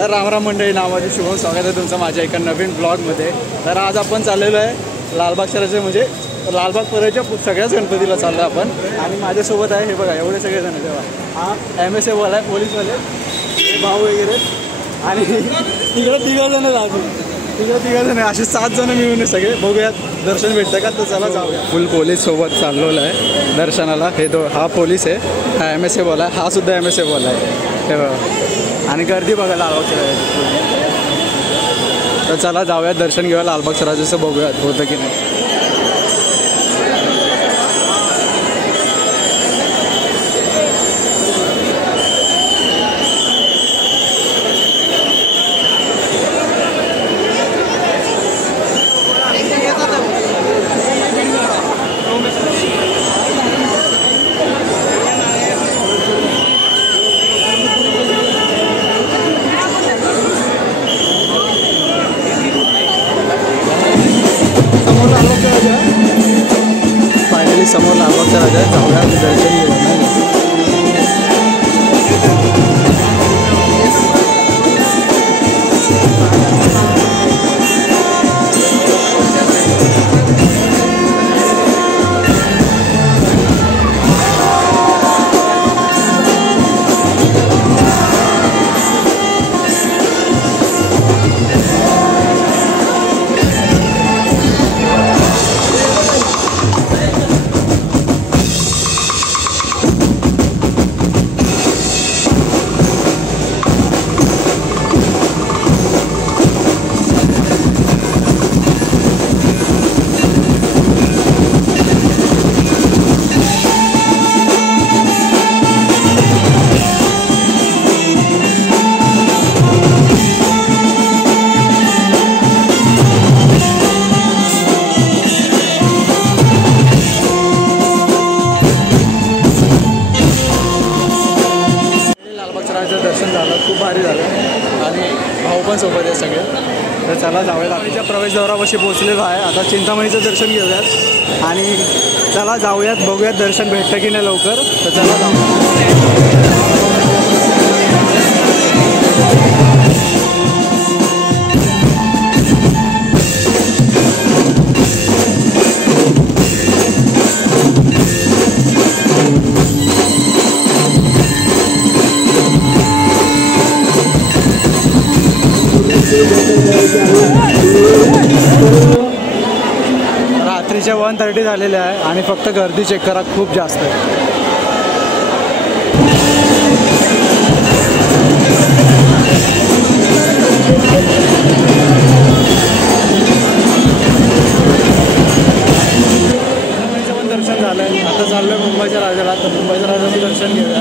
तर रामराम मंडळी, नावाचे शुभ स्वागत आहे तुमचं माझ्या एका नवीन ब्लॉगमध्ये. तर आज आपण चाललेलो आहे लालबाग शहराचे म्हणजे लालबाग परळच्या सगळ्याच गणपतीला चाललो आपण. आणि माझ्यासोबत आहे हे बघा एवढे सगळेजण तेव्हा हा MSF वाला आहे, पोलीसवाले भाऊ वगैरे. आणि तिकडे तिघजण अजून तिकडे तिघजण आहे, असे 7 जण मिळून सगळे. बघूयात दर्शन भेटतं का, तर चला जाऊया. फुल पोलीस सोबत चाललेलं आहे दर्शनाला. हा पोलीस आहे, हा MSF वाला आहे, हा सुद्धा MSF वाला आहे हे बघा. आणि गर्दी बघा लालबाग सरायची. तर चला जाऊयात, दर्शन घेऊया लालबाग सरायचं, बघूयात होतं की नाही. फायनली समोर लालबागचा राजा जाऊया, दर्शन घेऊया. दर्शन झालं, खूप भारी झालं. आणि भाऊ पण सोबत आहे सगळे. तर चला जाऊयात. आम्हीच्या प्रवेशद्वारापाशी पोहोचलेलो आहे. आता चिंतामणीचं दर्शन घेऊयात आणि चला जाऊयात, बघूयात दर्शन भेटतं की नाही लवकर. तर चला जाऊया. रात्रीच्या 1:30 झालेले आहे आणि फक्त गर्दी चेक करा, खूप जास्त आहे. मुंबईचं पण दर्शन झालं आहे. आता चाललो आहे मुंबईच्या राजाला. तर मुंबईच्या राजाचं दर्शन घेऊया.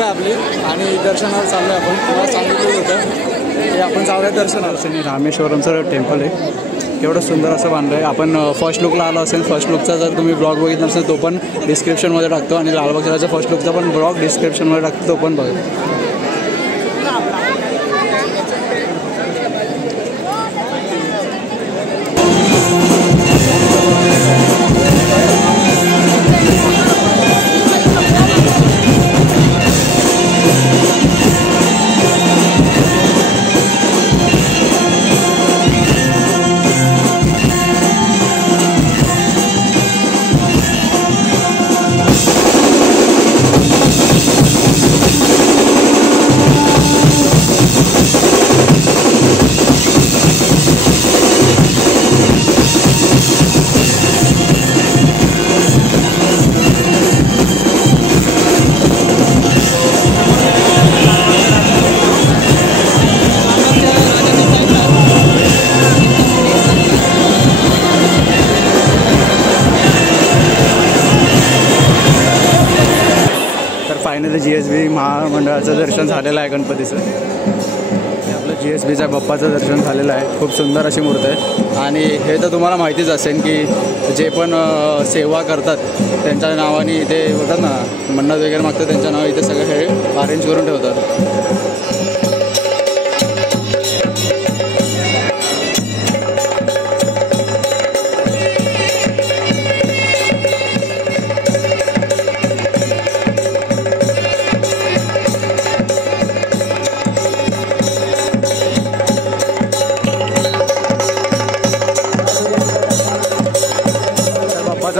आपले आणि दर्शनाला चाललो आहे. आपण तुम्हाला सांगितलं होतं की आपण जाऊया दर्शनाला. रामेश्वरमचं टेम्पल आहे, एवढं सुंदर असं बांधलं आहे. आपण फर्स्ट लुकला आलो असेल, फर्स्ट लुकचा जर तुम्ही ब्लॉग बघितला असेल तो पण डिस्क्रिप्शनमध्ये टाकतो. आणि लालबाग शहराचा फर्स्ट लुकचा पण ब्लॉग डिस्क्रिप्शनमध्ये टाकतो, तो पण बघा. सकाळचं दर्शन झालेलं आहे गणपतीचं. आपलं GSBच्या बाप्पाचं दर्शन झालेलं आहे. खूप सुंदर अशी मूर्ती आहे. आणि हे तर तुम्हाला माहितीच असेल की जे पण सेवा करतात त्यांच्या नावाने इथे बोलतात ना, मन्नत वगैरे मागतात त्यांच्या नावाने इथे सगळं हे अरेंज करून ठेवतात.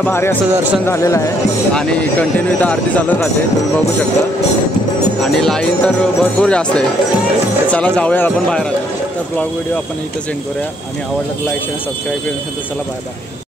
भारी असं दर्शन झालेलं आहे आणि कंटिन्यू इथं आरती चालत राहते, तुम्ही बघू शकता. आणि लाईन तर भरपूर जास्त आहे. तर चला जाऊया आपण बाहेर आता. तर ब्लॉग व्हिडिओ आपण इथं सेंड करूया आणि आवडला तर लाईक शेअर सबस्क्राईब केलं तर चला बाय बाय.